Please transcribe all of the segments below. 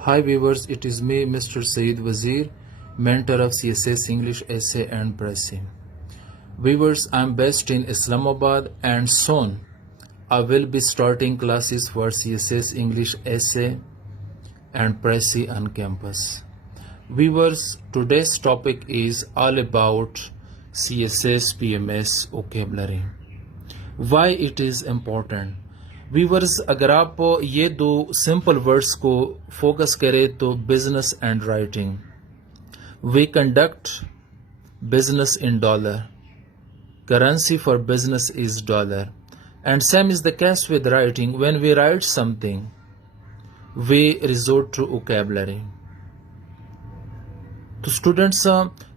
Hi viewers, it is me, Mr. Saeed Wazir, mentor of CSS English Essay and Pressing. Viewers, I am based in Islamabad and soon I will be starting classes for CSS English Essay and Pressing on campus. Viewers, today's topic is all about CSS PMS vocabulary. Why it is important. Viewers اگر آپ یہ دو simple words کو focus کریں تو business and writing. We conduct business in dollar. Currency for business is dollar. And same as the case with writing. When we write something we resort to vocabulary. تو students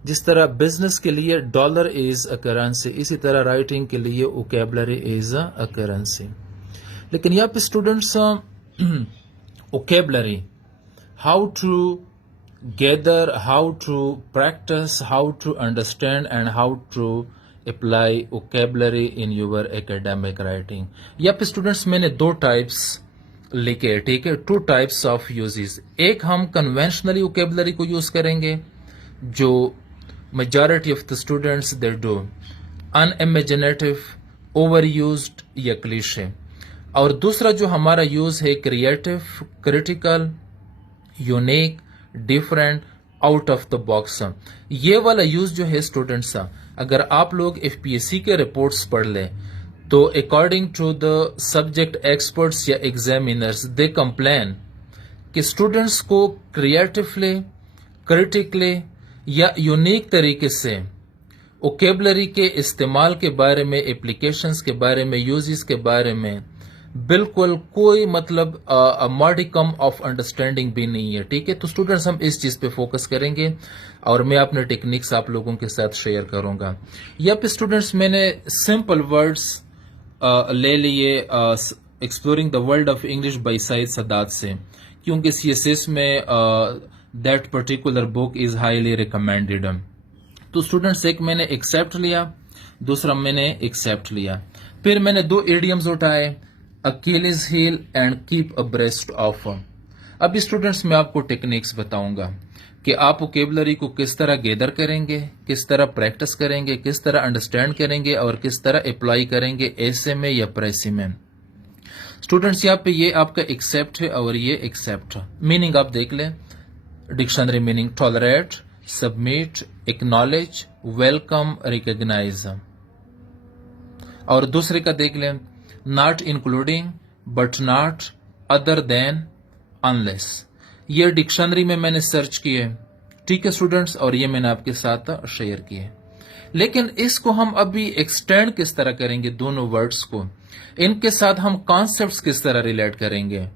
جس طرح business کے لیے dollar is a currency, اسی طرح writing کے لیے vocabulary is a currency. لیکن یہاں پہ students vocabulary, how to gather, how to practice, how to understand and how to apply vocabulary in your academic writing. یہاں پہ اسٹوڈینٹس میں نے دو ٹائپس لکھے، ٹھیک ہے، ٹو ٹائپس آف یوزز. ایک ہم کنونشنلی ووکیبلری کو یوز کریں گے جو majority of the students they do, in imaginative, over used یا کلیشے. اور دوسرا جو ہمارا یوز ہے creative, critical, unique, different, out of the box. یہ والا یوز جو ہے اسٹوڈینٹس، اگر آپ لوگ ایف پی ایس سی کے رپورٹس پڑھ لیں تو according to the subject experts یا ایگزامینرز دے کمپلین کہ اسٹوڈینٹس کو کریٹیولی، کریٹیکلی یا یونیک طریقے سے ووکیبلری کے استعمال کے بارے میں، اپلیکیشنز کے بارے میں، یوزز کے بارے میں بالکل کوئی مطلب ماڈیکم آف انڈرسٹینڈنگ بھی نہیں ہے. ٹھیک ہے، تو اسٹوڈینٹس ہم اس چیز پہ فوکس کریں گے اور میں اپنے ٹیکنیکس آپ لوگوں کے ساتھ شیئر کروں گا. یا پہ اسٹوڈینٹس میں نے سمپل ورڈس لے لیے exploring the world of English by Saeed Sadat سے، کیونکہ سی ایس ایس میں that particular book is highly recommended. تو اسٹوڈینٹس ایک میں نے ایکسیپٹ لیا، دوسرا میں نے ایکسیپٹ لیا. پھر میں نے دو ایڈیمز اٹھائے، Achilles heel and keep abreast of. اب اسٹوڈینٹس میں آپ کو ٹیکنیکس بتاؤں گا کہ آپ ووکیبلری کو کس طرح گیدر کریں گے، کس طرح پریکٹس کریں گے، کس طرح انڈرسٹینڈ کریں گے اور کس طرح اپلائی کریں گے ایسے میں یا پریسی میں. اسٹوڈینٹس یہاں پہ یہ آپ کا ایکسیپٹ ہے اور یہ ایکسیپٹ. میننگ آپ دیکھ لیں، dictionary meaning tolerate, submit, acknowledge, welcome, recognise. اور دوسرے کا دیکھ لیں، not including, but not, other than, unless. یہ ڈکشنری میں نے سرچ کیے. ٹھیک ہے اسٹوڈینٹس، اور یہ میں نے آپ کے ساتھ شیئر کیے. لیکن اس کو ہم ابھی ایکسٹینڈ کس طرح کریں گے، دونوں ورڈس کو، ان کے ساتھ ہم کانسیپٹس کس طرح ریلیٹ کریں گے.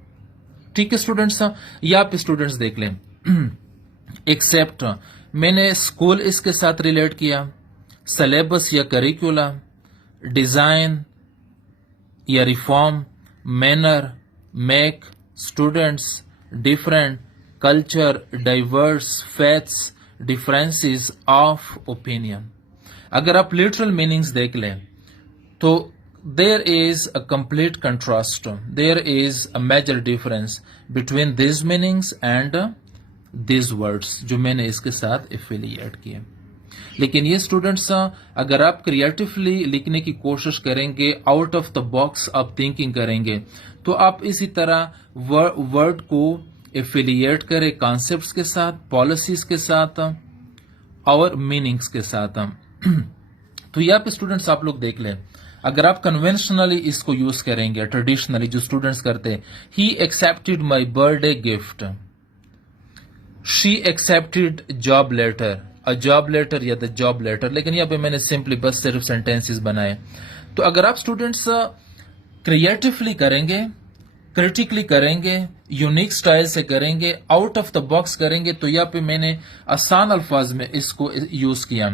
ٹھیک ہے اسٹوڈینٹس، یا آپ اسٹوڈینٹس دیکھ لیں، ایکسیپٹ میں نے اسکول اس کے ساتھ ریلیٹ کیا، سلیبس یا کریکولا، ڈیزائن یا reform, manner, make, students, different, culture, diverse, faiths, differences of opinion. اگر آپ لٹرل میننگز دیکھ لیں تو there is a complete contrast, there is a major difference between these meanings and these words جو میں نے اس کے ساتھ ایفیلیٹ کیے. لیکن یہ اسٹوڈینٹس اگر آپ کریٹیولی لکھنے کی کوشش کریں گے، آؤٹ آف دا باکس آپ تھنکنگ کریں گے، تو آپ اسی طرح ورڈ کو ایفیلیٹ کریں کانسیپٹس کے ساتھ، پالیسیز کے ساتھ اور میننگس کے ساتھ. تو یہاں پہ اسٹوڈینٹس آپ لوگ دیکھ لیں، اگر آپ کنونشنلی اس کو یوز کریں گے، ٹریڈیشنلی جو اسٹوڈینٹس کرتے، he expected my birthday gift, she expected job letter, job letter یا دا جاب لیٹر. لیکن یہاں پہ میں نے سمپلی بس صرف سینٹینسز بنائے. تو اگر آپ اسٹوڈینٹس کریٹیولی کریں گے، کریٹیکلی کریں گے، یونیک سٹائل سے کریں گے، آؤٹ آف دا باکس کریں گے، تو یہاں پہ میں نے آسان الفاظ میں اس کو یوز کیا،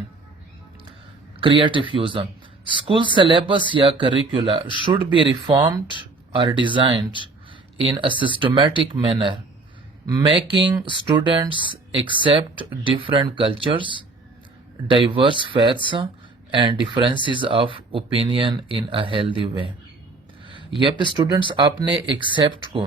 کریٹو یوز. اسکول سلیبس یا کریکولا شوڈ بی ریفارمڈ اور designed in a systematic manner, making students accept different cultures, diverse faiths and differences of opinion in a healthy way. یہاں پہ اسٹوڈینٹس آپ نے ایکسیپٹ کو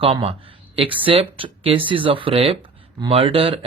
comma, except cases of rape, murder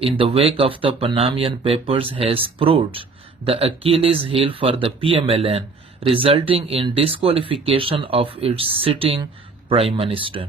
in the wake of the Panamian papers has proved the Achilles heel for the PMLN, resulting in disqualification of its sitting Prime Minister।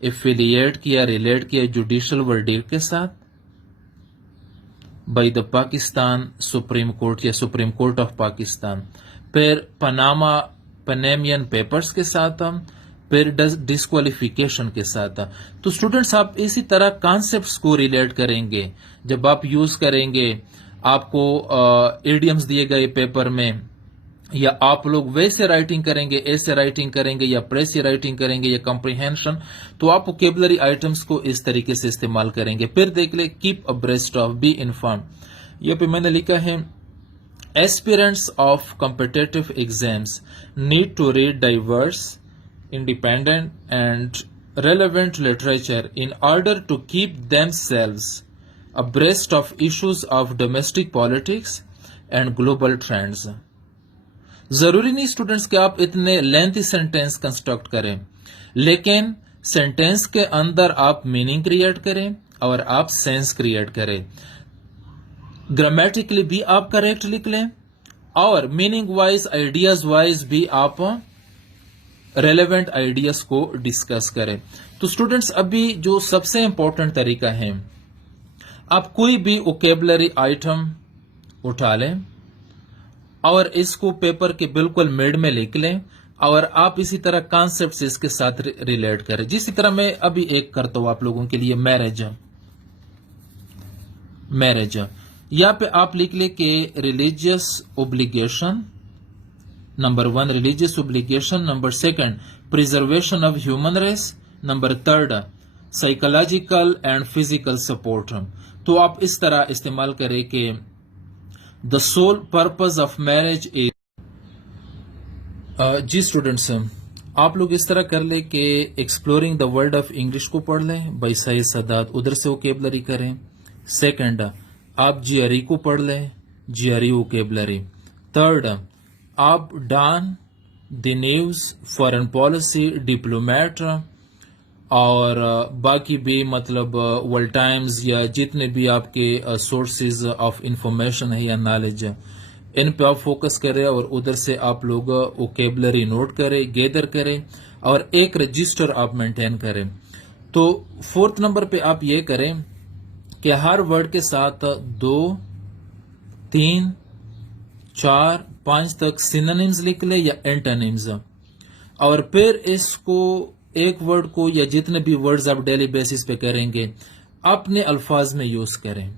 Affiliate کیا relate کیا judicial verdict کے ساتھ by the Pakistan supreme court یا supreme court of Pakistan, پھر پنیمین papers کے ساتھ، پھر disqualification کے ساتھ. تو اسٹوڈنٹس آپ اسی طرح کانسیپٹس کو ریلیٹ کریں گے جب آپ یوز کریں گے. آپ کو ایڈیمز دیے گئے پیپر میں، یا آپ لوگ ویسے رائٹنگ کریں گے، ایسے رائٹنگ کریں گے، یا پریسی رائٹنگ کریں گے، یا کمپریہنشن، تو آپ ووکیبلری آئٹمس کو اس طریقے سے استعمال کریں گے. پھر دیکھ لیں keep abreast of, be inform. یہ پہ میں نے لکھا ہے aspirants of competitive exams need to read diverse independent and relevant literature in order to keep themselves abreast of issues of domestic politics and global trends. ضروری نہیں students کہ آپ اتنے لینتھی سینٹینس کنسٹرکٹ کریں، لیکن سینٹینس کے اندر آپ meaning create کریں اور آپ سینس کریٹ کریں. گرامیٹیکلی بھی آپ کریکٹ لکھ لیں اور میننگ وائز آئیڈیاز وائز بھی آپ ریلیونٹ آئیڈیاز کو ڈسکس کریں. تو اسٹوڈنٹس ابھی جو سب سے امپورٹنٹ طریقہ ہے، آپ کوئی بھی ووکیبلری آئٹم اٹھا لیں اور اس کو پیپر کے بالکل مڈ میں لکھ لیں، اور آپ اسی طرح کانسیپٹس اس کے ساتھ ریلیٹ کریں. جسی طرح میں ابھی ایک کرتا ہوں آپ لوگوں کے لیے، میرج. یہاں پہ آپ لکھ لیں کہ religious obligation, number 1 religious obligation, number 2 preservation of human race, number 3 psychological and physical support. تو آپ اس طرح استعمال کریں کہ the sole purpose of marriage is. جی اسٹوڈنٹس، آپ لوگ اس طرح کر لیں کہ exploring the world of English کو پڑھ لیں بائی سعید سادات، ادھر سے ووکیبلری کریں. 2 آپ جی آر ای کو پڑھ لیں، جی آر ای ووکیبلری. 3 آپ ڈان، دی نیوز، فارن پالیسی، ڈپلومیٹ اور باقی بھی مطلب ورلڈ ٹائمز یا جتنے بھی آپ کے سورسز آف انفارمیشن ہے یا نالج، ان پہ آپ فوکس کریں اور ادھر سے آپ لوگ ووکیبلری نوٹ کریں، گیدر کریں اور ایک رجسٹر آپ مینٹین کریں. تو 4 نمبر پہ آپ یہ کریں کہ ہر ورڈ کے ساتھ 2، 3، 4، 5 تک سینونیمز لکھ لیں یا اینٹونیمز، اور پھر اس کو ایک ورڈ کو یا جتنے بھی ورڈز آپ ڈیلی بیسس پہ کریں گے اپنے الفاظ میں یوز کریں.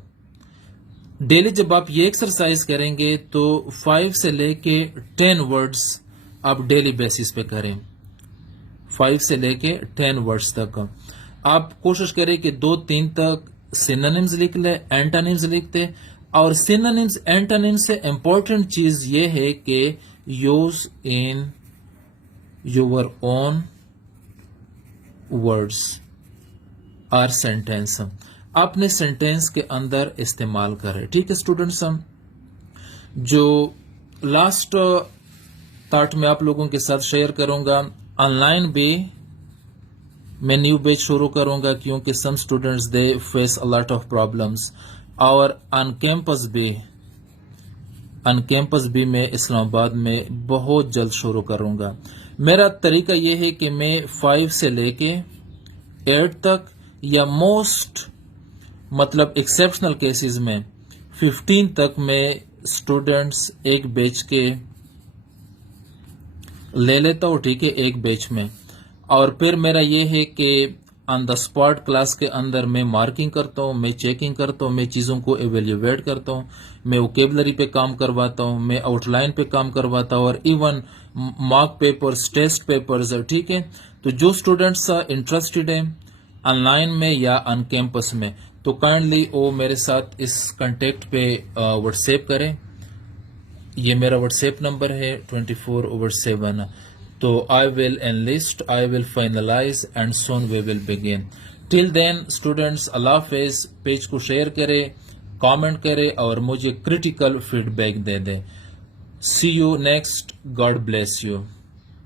ڈیلی جب آپ یہ ایکسرسائز کریں گے تو 5 سے لے کے 10 ورڈز آپ ڈیلی بیسس پہ کریں. 5 سے لے کے 10 ورڈز تک آپ کوشش کریں کہ 2-3 تک سینونیمز لکھ لیں، اینٹونیمز لکھتے. اور سینونیمز اینٹونیمز سے امپورٹنٹ چیز یہ ہے کہ use in your own words اور سینٹینس، اپنے سینٹینس کے اندر استعمال کریں. ٹھیک ہے اسٹوڈنٹس، جو لاسٹ تھاٹ میں آپ لوگوں کے ساتھ شیئر کروں گا، آن لائن بھی میں نیو بیچ شروع کروں گا کیونکہ some students they face a lot of problems, اور آن کیمپس بھی میں اسلام آباد میں بہت جلد شروع کروں گا. میرا طریقہ یہ ہے کہ میں 5 سے لے کے 8 تک یا موسٹ مطلب ایکسیپشنل کیسز میں 15 تک میں اسٹوڈنٹس ایک بیچ کے لے لیتا ہوں. ٹھیک ہے، ایک بیچ میں. اور پھر میرا یہ ہے کہ آن دا اسپاٹ کلاس کے اندر میں مارکنگ کرتا ہوں، میں چیکنگ کرتا ہوں، میں چیزوں کو ایویلیویٹ کرتا ہوں، میں ووکیبلری پہ کام کرواتا ہوں، میں آؤٹ لائن پہ کام کرواتا ہوں، اور even mark papers, test papers. ٹھیک ہے، تو جو اسٹوڈنٹس انٹرسٹڈ ہیں آن لائن میں یا آن کیمپس میں، تو کائنڈلی وہ میرے ساتھ اس کنٹیکٹ پہ واٹس ایپ کریں. یہ میرا واٹس ایپ نمبر ہے 24/7. تو I will enlist, I will finalize and soon we will begin. Till then students, اللہ حافظ. پیج کو شیئر کرے، کامنٹ کرے اور مجھے کرٹیکل فیڈ بیک دے دے. See you next. God bless you.